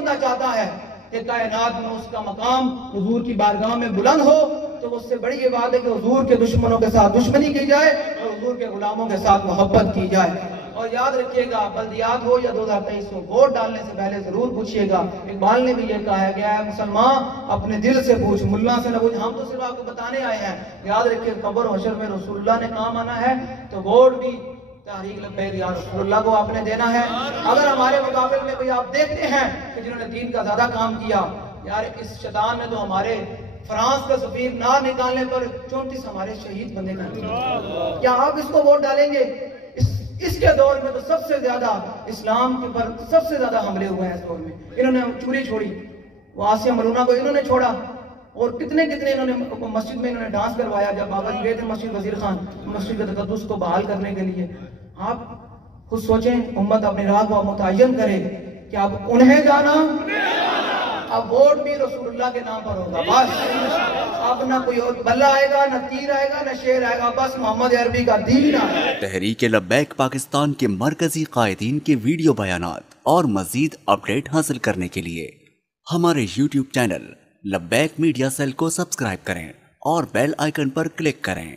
بندہ چاہتا ہے کہ کائنات میں اس کا مقام حضور کی بارگاہ میں بلند ہو تو اس سے بڑی یہ بات ہے کہ حضور کے دشمنوں کے ساتھ دشمنی کی جائے اور حضور کے غلاموں کے ساتھ محبت کی جائے۔ اور یاد رکھیے گا، بلدیات ہو یا 2023 ہو، ووٹ ڈالنے سے پہلے ضرور پوچھیے گا۔ اقبال نے بھی یہ کہا گیا ہے، مسلمان اپنے دل سے پوچھ، ملا سے نہ پوچھ۔ ہم تو صرف آپ کو بتانے آئے ہیں۔ یاد رکھیے، قبر و حشر میں رسول اللہ نے کام آنا ہے، تو ووٹ بھی تحریک لبیک یا رسول اللہ کو آپ نے دینا ہے۔ اگر ہمارے مقابل میں کوئی آپ دیکھتے ہیں کہ جنہوں نے دین کا زیادہ کام کیا، یار اس شیطان نے تو ہمارے فرانس کا سفیر نہ نکالنے پر 34 ہمارے شہید بندے کر دیے، کیا آپ اس کو ووٹ ڈالیں گے؟ اس کے دور میں تو سب سے زیادہ اسلام کے پر سب سے زیادہ حملے ہوئے ہیں اس دور میں۔ انہوں نے چوری چھوڑی، وہ آسیہ ملونہ کو انہوں نے چھوڑا، اور کتنے انہوں نے مسجد میں انہوں نے ڈانس کروایا جب بابا جی گئے تھے مسجد وزیر خان مسجد کے تقدس کو بحال کرنے کے لیے۔ آپ خود سوچیں، امت اپنی راہ کو متعین کرے کہ اب انہیں جانا، اب ووٹ بھی رسول اللہ کے نام پر ہوگا بس۔ اب نہ کوئی اور بلہ آئے گا، نہ تیر آئے گا، نہ شیر آئے گا، بس محمد عربی کا دین آئے گا۔ تحریک لبیک پاکستان کے مرکزی قائدین کے ویڈیو بیانات اور مزید اپڈیٹ حاصل کرنے کے لیے ہمارے YouTube چینل لبیک میڈیا سیل کو سبسکرائب کریں اور بیل آئیکن پر کلک کریں۔